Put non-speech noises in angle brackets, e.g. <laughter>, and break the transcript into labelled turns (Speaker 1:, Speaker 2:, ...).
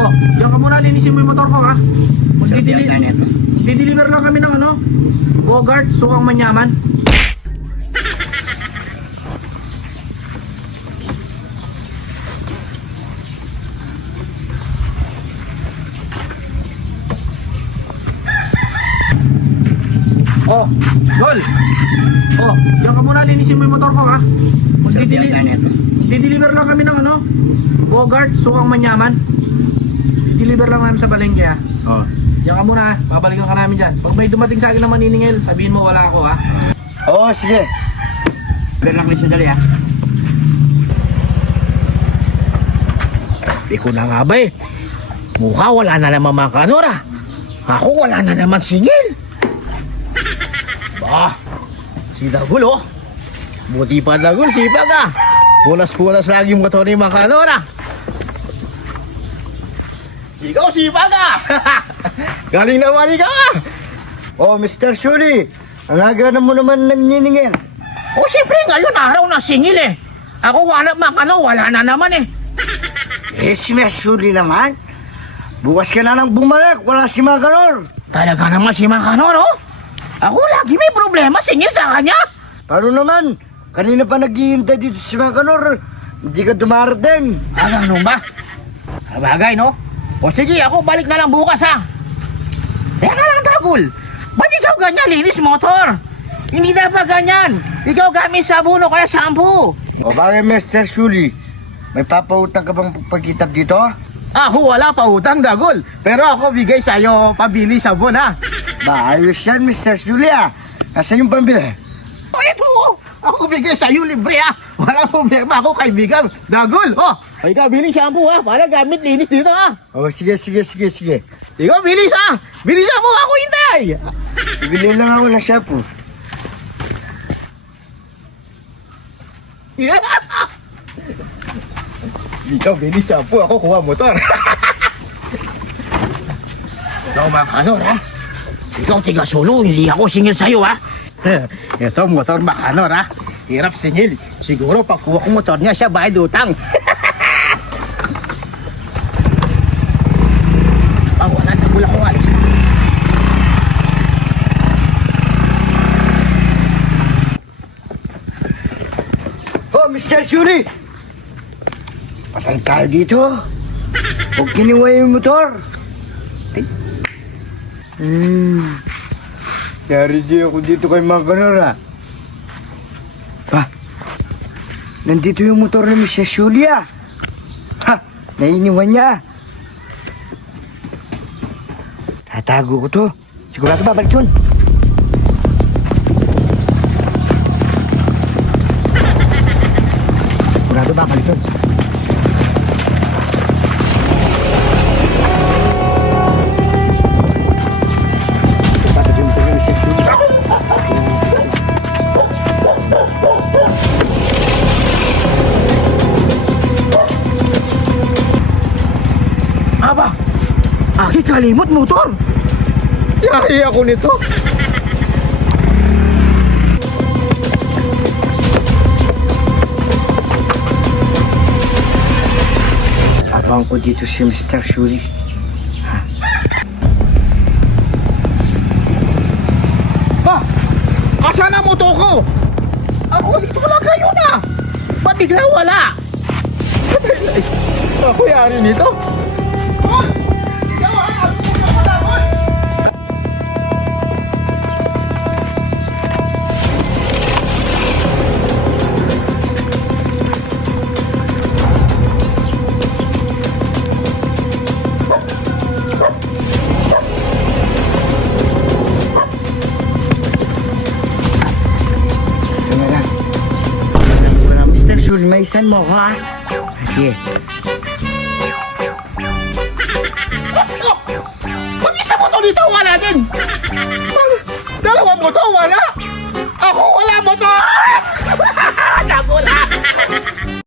Speaker 1: Oh, diyan ka muna linisin mo yung motor ko ha. Magdidili dideliver lang kami ng ano, Bogart, sukang manyaman. Oh, Dol. Oh, diyan ka muna linisin mo yung motor ko ha. Magdidili dideliver lang kami ng ano, Bogart, sukang manyaman. Deliver lang namin sa Balengke ha.
Speaker 2: Oh.
Speaker 1: Diyan ka muna ha, babalikan ka namin dyan. Pag may dumating sa akin na maniningil, sabihin mo wala ako ha.
Speaker 2: Oo, sige. Pero lang sa dali, ha?
Speaker 3: Ikaw na nga ba eh. Mukha wala na naman mga kanora. Ako wala na naman singil. Bah, si Dagul oh. Buti pa Dagul, sipag ah. Punas-punas lagi yung motor ni mga kanora. Ikaw sipag <laughs> ah. Galing naman ikaw.
Speaker 2: Oh, Mr. Shuli. Ang aga na mo naman nagniningil.
Speaker 3: O siyempre ngayon araw na singil eh. Ako wala makano, wala na naman eh. <laughs>
Speaker 2: Eh, si Mr. Shuli naman. Bukas ka na nang bumalik. Wala si Maganor.
Speaker 3: Talaga naman si Makanor oh. Ako lagi may problema singil sa kanya.
Speaker 2: Paano naman? Kanina pa naghihintay dito si Maganor. Hindi ka dumarating.
Speaker 3: Ah, ganun ba? Ah, bagay, no? O sige, ako balik na lang bukas, ha? Kaya nga lang, Tagul. Ba't ikaw ganyan linis motor? Hindi dapat ganyan. Ikaw gamit sabon o kaya shampoo.
Speaker 2: O bakit Mr. Shuli? May papautang ka bang pagkitab dito?
Speaker 3: Ako wala pa utang, Dagul. Pero ako bigay sa'yo pabili sabon, ha?
Speaker 2: Ba, ayos yan Mr. Shuli ah. Nasaan yung pambili?
Speaker 3: Ito. Ako bigay sa'yo libre, ha? Wala problema ako kaibigan. Dagul, oh. Ikaw bili shampoo, ha? Para gamit linis dito, ha?
Speaker 2: Oh, sige, sige, sige, sige.
Speaker 3: Ikaw bilis, ha? Bilis mo, ako hintay.
Speaker 2: Bibili lang ako ng shampoo. <laughs>
Speaker 3: Ikaw, bilis shampoo. Ako kuha motor. <laughs> Ikaw, mga kanor, ha? Ikaw, tiga solo. Hindi ako singil sa'yo, ha? <laughs> Ito, motor makanor, ha? Hirap singil. Siguro, pag kuha ko motor niya, siya bayad utang. <laughs> Wala na pula ko, alis.
Speaker 2: Oh, Mr. Shuri! Patay tayo dito. Huwag kinuha yung motor. Ay. Hmm. Yari di ako dito kay Maganor ah. Ha? Nandito yung motor ni Mr. Shuli ah. Ha? Nainiwan niya. Tatago ko to. Sigurado babalik yun. Sigurado babalik yun.
Speaker 3: Aki kalimot motor. Yari ako nito.
Speaker 2: Abang ko dito si Mr. Shuli.
Speaker 3: Ha? Asan ang motor ko? Ako dito lang kayo na. Ba't bigla wala? Ako yari nito. Sulmaysan mo
Speaker 2: ako ha. Sige. <laughs> Pag isa mo to dito, wala
Speaker 3: din. Pag dalawa mo to, wala. Ako, wala mo to. <laughs> Nagulat. <laughs>